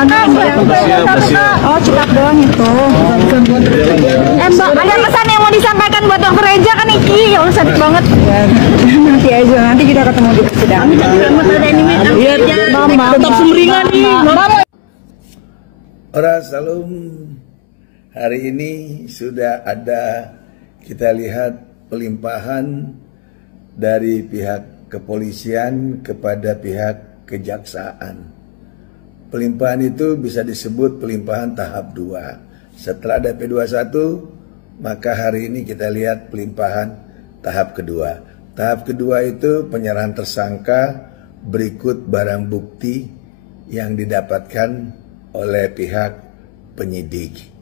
Oh, cetak doang itu. Mbak, ada pesan yang mau disampaikan buat dokter Reja kan Iki? Ya Allah, sakit banget. Nanti aja, nanti kita ketemu di persidangan. Iya, tetap sumringah nih. Ora salam. Hari ini sudah ada, kita lihat pelimpahan dari pihak kepolisian kepada pihak kejaksaan. Pelimpahan itu bisa disebut pelimpahan tahap 2. Setelah ada P21, maka hari ini kita lihat pelimpahan tahap kedua. Tahap kedua itu penyerahan tersangka berikut barang bukti yang didapatkan oleh pihak penyidik.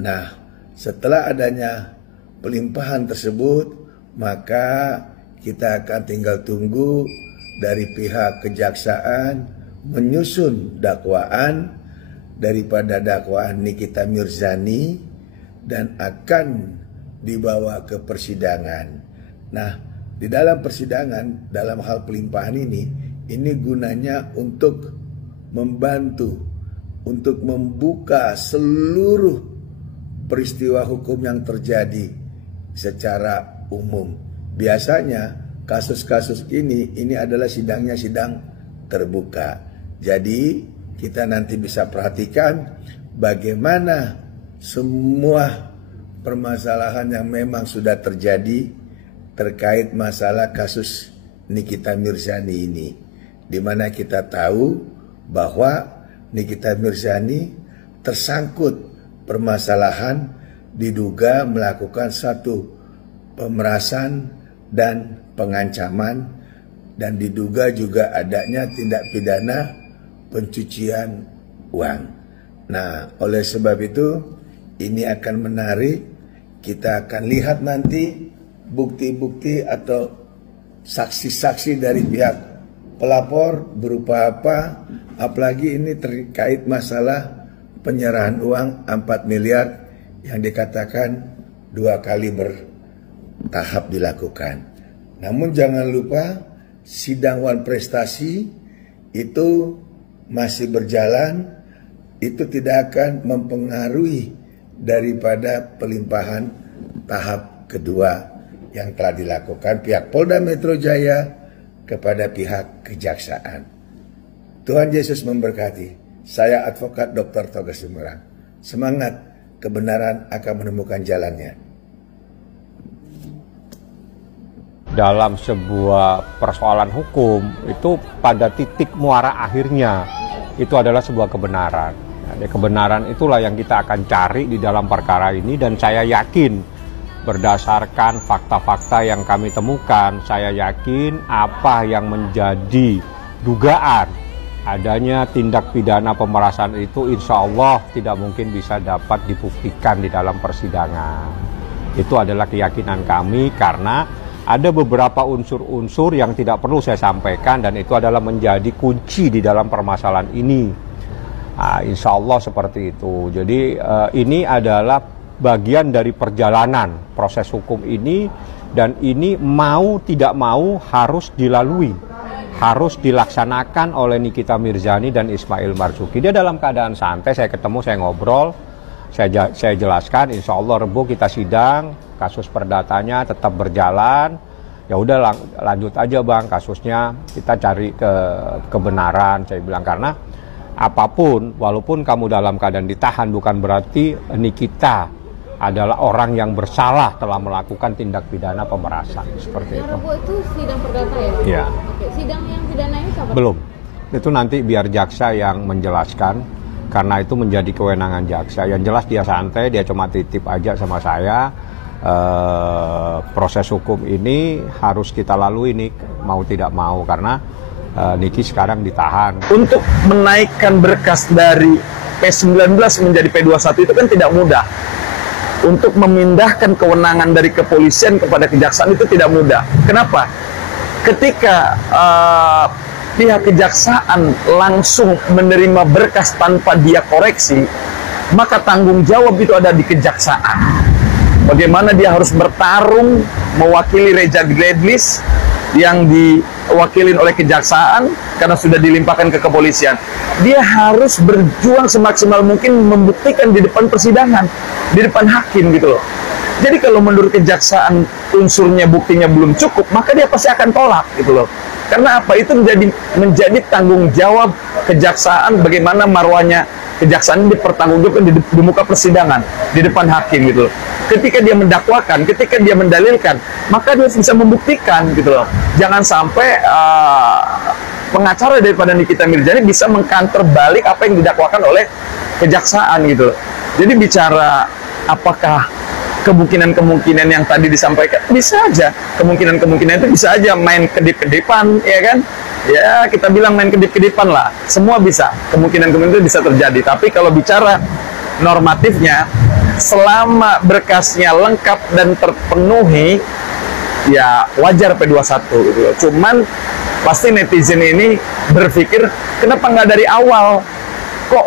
Nah, setelah adanya pelimpahan tersebut, maka kita akan tinggal tunggu dari pihak kejaksaan menyusun dakwaan daripada dakwaan Nikita Mirzani dan akan dibawa ke persidangan. Nah, di dalam persidangan, dalam hal pelimpahan ini gunanya untuk membantu, untuk membuka seluruh peristiwa hukum yang terjadi secara umum. Biasanya kasus-kasus ini adalah sidangnya sidang terbuka. Jadi kita nanti bisa perhatikan bagaimana semua permasalahan yang memang sudah terjadi terkait masalah kasus Nikita Mirzani ini, di mana kita tahu bahwa Nikita Mirzani tersangkut permasalahan diduga melakukan satu pemerasan dan pengancaman, dan diduga juga adanya tindak pidana pencucian uang. Nah, oleh sebab itu ini akan menarik. Kita akan lihat nanti bukti-bukti atau saksi-saksi dari pihak pelapor berupa apa, apalagi ini terkait masalah penyerahan uang 4 miliar yang dikatakan 2 kali bertahap dilakukan. Namun jangan lupa sidang wan prestasi itu masih berjalan, itu tidak akan mempengaruhi daripada pelimpahan tahap kedua yang telah dilakukan pihak Polda Metro Jaya kepada pihak kejaksaan. Tuhan Yesus memberkati. Saya advokat Dr. Toga Simirang. Semangat, kebenaran akan menemukan jalannya. Dalam sebuah persoalan hukum itu pada titik muara akhirnya itu adalah sebuah kebenaran. Jadi kebenaran itulah yang kita akan cari di dalam perkara ini, dan saya yakin berdasarkan fakta-fakta yang kami temukan, saya yakin apa yang menjadi dugaan adanya tindak pidana pemerasan itu insya Allah tidak mungkin bisa dapat dibuktikan di dalam persidangan. Itu adalah keyakinan kami, karena ada beberapa unsur-unsur yang tidak perlu saya sampaikan, dan itu adalah menjadi kunci di dalam permasalahan ini. Nah, insya Allah seperti itu. Jadi ini adalah bagian dari perjalanan proses hukum ini, dan ini mau tidak mau harus dilalui, harus dilaksanakan oleh Nikita Mirzani dan Ismail Marzuki. Dia dalam keadaan santai, saya ketemu, saya ngobrol, saya jelaskan, insya Allah Rebo kita sidang, kasus perdatanya tetap berjalan. Ya udah lanjut aja Bang, kasusnya kita cari kebenaran, saya bilang, karena apapun, walaupun kamu dalam keadaan ditahan, bukan berarti Nikita adalah orang yang bersalah telah melakukan tindak pidana pemerasan seperti itu. Rabu itu sidang perdata ya? Iya. Oke, sidang yang pidana ini siapa? Belum. Itu nanti biar jaksa yang menjelaskan, karena itu menjadi kewenangan jaksa. Yang jelas dia santai, dia cuma titip aja sama saya. Proses hukum ini harus kita lalui nih, mau tidak mau, karena Niki sekarang ditahan. Untuk menaikkan berkas dari P19 menjadi P21 itu kan tidak mudah. Untuk memindahkan kewenangan dari kepolisian kepada kejaksaan itu tidak mudah. Kenapa? Ketika pihak kejaksaan langsung menerima berkas tanpa dia koreksi, maka tanggung jawab itu ada di kejaksaan. Bagaimana dia harus bertarung mewakili Reja Gladys yang diwakilin oleh kejaksaan karena sudah dilimpahkan ke kepolisian, dia harus berjuang semaksimal mungkin membuktikan di depan persidangan, di depan hakim gitu loh. Jadi kalau menurut kejaksaan unsurnya, buktinya belum cukup, maka dia pasti akan tolak gitu loh. Karena apa? Itu menjadi tanggung jawab kejaksaan, bagaimana marwahnya kejaksaan dipertanggungjawabkan di muka persidangan, di depan hakim gitu loh. Ketika dia mendakwakan, ketika dia mendalilkan, maka dia bisa membuktikan gitu loh. Jangan sampai pengacara daripada Nikita Mirzani bisa mengkanter balik apa yang didakwakan oleh kejaksaan gitu loh. Jadi bicara apakah kemungkinan-kemungkinan yang tadi disampaikan, bisa aja kemungkinan-kemungkinan itu bisa aja main kedip-kedipan, ya kan? Ya kita bilang main kedip-kedipan lah, semua bisa, kemungkinan-kemungkinan itu bisa terjadi. Tapi kalau bicara normatifnya, selama berkasnya lengkap dan terpenuhi, ya wajar P21 gitu loh. Cuman pasti netizen ini berpikir, kenapa nggak dari awal? Kok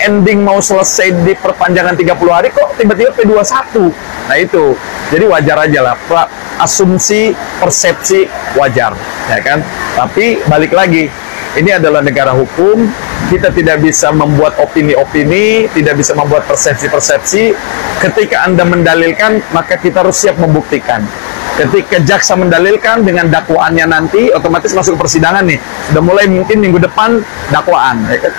ending mau selesai di perpanjangan 30 hari, kok tiba-tiba P21? Nah itu, jadi wajar aja lah, asumsi, persepsi wajar, ya kan? Tapi balik lagi, ini adalah negara hukum, kita tidak bisa membuat opini-opini, tidak bisa membuat persepsi-persepsi. Ketika Anda mendalilkan, maka kita harus siap membuktikan. Ketika jaksa mendalilkan dengan dakwaannya nanti, otomatis masuk ke persidangan nih. Sudah mulai mungkin minggu depan dakwaan, ya kan?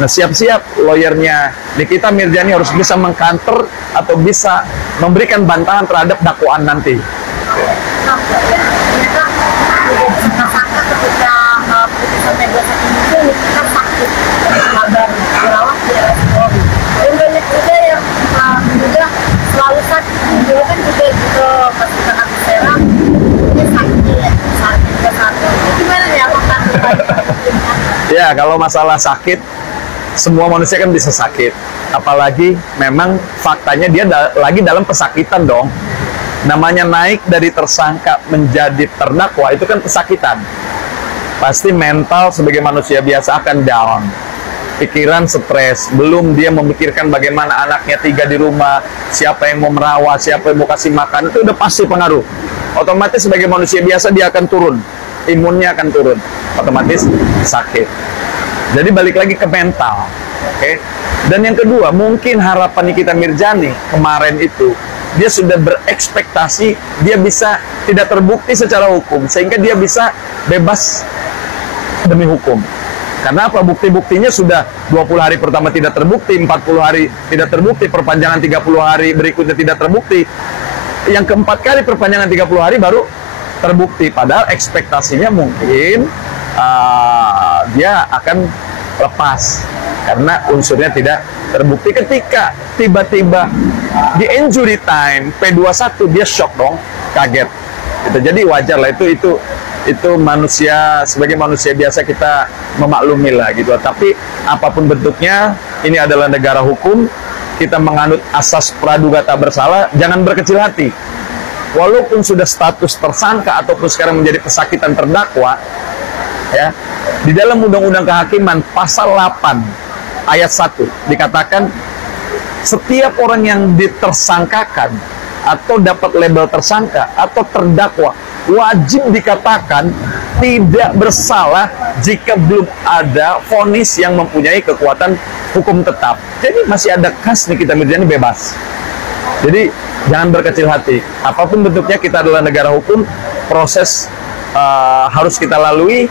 Nah, siap-siap lawyernya Nikita Mirzani harus bisa mengkanter atau bisa memberikan bantahan terhadap dakwaan nanti. Selalu sakit, dulu kan juga gitu pas kita habis serang, dia sakit. Gimana ya apakah? Ya kalau masalah sakit, semua manusia kan bisa sakit. Apalagi memang faktanya dia lagi dalam pesakitan dong. Namanya naik dari tersangka menjadi terdakwa itu kan pesakitan. Pasti mental sebagai manusia biasa akan down. Pikiran stres, belum dia memikirkan bagaimana anaknya 3 di rumah, siapa yang mau merawat, siapa yang mau kasih makan, itu udah pasti pengaruh. Otomatis sebagai manusia biasa dia akan turun, imunnya akan turun, otomatis sakit. Jadi balik lagi ke mental, oke? Dan yang kedua, mungkin harapan Nikita Mirzani kemarin itu, dia sudah berekspektasi dia bisa tidak terbukti secara hukum, sehingga dia bisa bebas demi hukum. Karena apa? Bukti-buktinya sudah 20 hari pertama tidak terbukti, 40 hari tidak terbukti, perpanjangan 30 hari berikutnya tidak terbukti. Yang keempat kali perpanjangan 30 hari baru terbukti. Padahal ekspektasinya mungkin dia akan lepas karena unsurnya tidak terbukti. Ketika tiba-tiba di injury time P21 dia shock dong, kaget. Jadi wajar lah, itu manusia, sebagai manusia biasa kita memaklumi lah gitu. Tapi apapun bentuknya, ini adalah negara hukum, kita menganut asas praduga tak bersalah, jangan berkecil hati. Walaupun sudah status tersangka ataupun sekarang menjadi pesakitan terdakwa, ya, di dalam Undang-Undang Kehakiman pasal 8 ayat 1 dikatakan setiap orang yang ditersangkakan atau dapat label tersangka atau terdakwa wajib dikatakan tidak bersalah jika belum ada vonis yang mempunyai kekuatan hukum tetap. Jadi masih ada kas Nikita Mirzani bebas. Jadi jangan berkecil hati. Apapun bentuknya, kita adalah negara hukum. Proses harus kita lalui.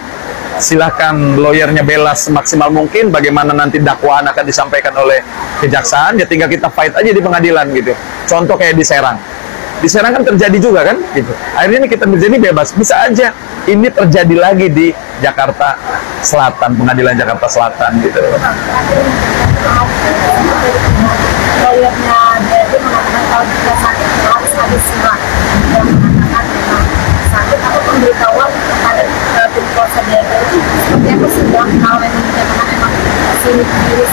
Silahkan lawyernya bela semaksimal mungkin. Bagaimana nanti dakwaan akan disampaikan oleh kejaksaan, ya tinggal kita fight aja di pengadilan gitu. Contoh kayak di Serang. Di Serang kan terjadi juga kan gitu. Akhirnya Nikita Mirzani bebas. Bisa aja ini terjadi lagi di Jakarta Selatan, pengadilan Jakarta Selatan gitu. Lawyernya dia mengatakan kalau tidak sakit harus ada surat yang mengatakan memang sakit atau pemberitahuan kepada tim kuasa dia itu seperti apa sudah kalau memang dikatakan memang sini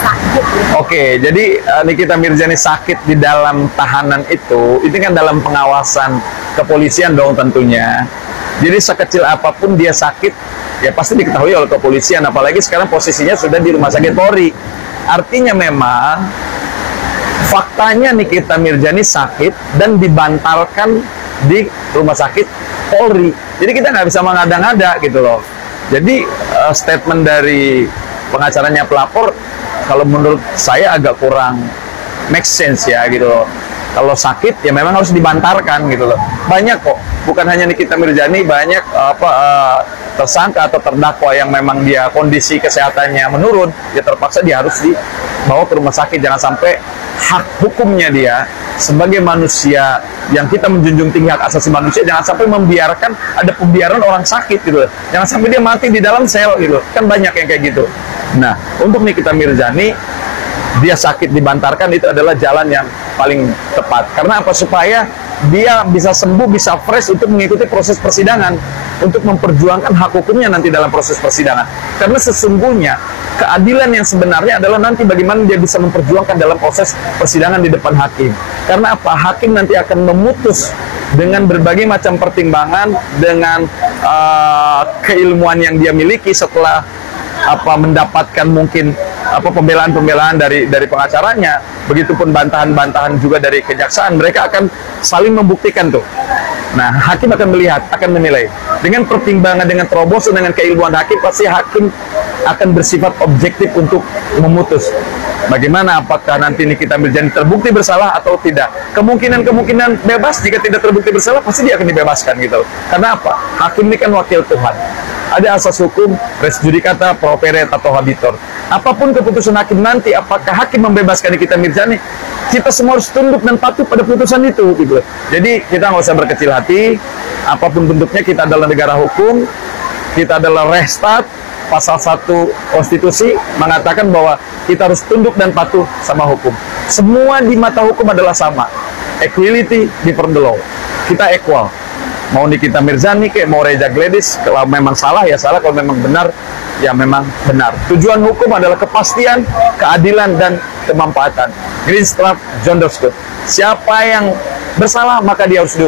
sakit. Oke, jadi Nikita Mirzani sakit di dalam tahanan itu kan dalam pengawasan kepolisian dong tentunya. Jadi sekecil apapun dia sakit, ya pasti diketahui oleh kepolisian. Apalagi sekarang posisinya sudah di Rumah Sakit Polri. Artinya memang faktanya Nikita Mirzani sakit dan dibantalkan di Rumah Sakit Polri. Jadi kita nggak bisa mengada-ngada gitu loh. Jadi statement dari pengacaranya pelapor, kalau menurut saya agak kurang make sense ya gitu loh. Kalau sakit ya memang harus dibantarkan gitu loh. Banyak kok, bukan hanya Nikita Mirzani, banyak tersangka atau terdakwa yang memang dia kondisi kesehatannya menurun, ya terpaksa dia harus dibawa ke rumah sakit. Jangan sampai hak hukumnya dia sebagai manusia yang kita menjunjung tinggi hak asasi manusia, jangan sampai membiarkan ada pembiaran orang sakit gitu loh. Jangan sampai dia mati di dalam sel gitu. Kan banyak yang kayak gitu. Nah, untuk Nikita Mirzani, dia sakit dibantarkan itu adalah jalan yang paling tepat. Karena apa? Supaya dia bisa sembuh, bisa fresh untuk mengikuti proses persidangan, untuk memperjuangkan hak hukumnya nanti dalam proses persidangan. Karena sesungguhnya keadilan yang sebenarnya adalah nanti bagaimana dia bisa memperjuangkan dalam proses persidangan di depan hakim. Karena apa? Hakim nanti akan memutus dengan berbagai macam pertimbangan, dengan keilmuan yang dia miliki setelah mendapatkan mungkin pembelaan-pembelaan dari pengacaranya, begitupun bantahan-bantahan juga dari kejaksaan. Mereka akan saling membuktikan tuh. Nah, hakim akan melihat, akan menilai dengan pertimbangan, dengan terobosan, dengan keilmuan hakim, pasti hakim akan bersifat objektif untuk memutus bagaimana, apakah nanti Nikita Mirzani terbukti bersalah atau tidak. Kemungkinan bebas, jika tidak terbukti bersalah pasti dia akan dibebaskan gitu. Karena apa? Hakim ini kan wakil Tuhan. Ada asas hukum, res judicata, pro pere, tato habitor. Apapun keputusan hakim nanti, apakah hakim membebaskan Nikita Mirzani, kita semua harus tunduk dan patuh pada putusan itu gitu. Jadi kita nggak usah berkecil hati, apapun bentuknya kita adalah negara hukum, kita adalah restart. Pasal 1 konstitusi mengatakan bahwa kita harus tunduk dan patuh sama hukum. Semua di mata hukum adalah sama. Equality before the law. Kita equal. Mau Nikita Mirzani kayak mau Reza Gladys, kalau memang salah ya salah, kalau memang benar ya memang benar. Tujuan hukum adalah kepastian, keadilan, dan kemanfaatan. Green Straff, John Doe Scott. Siapa yang bersalah maka dia harus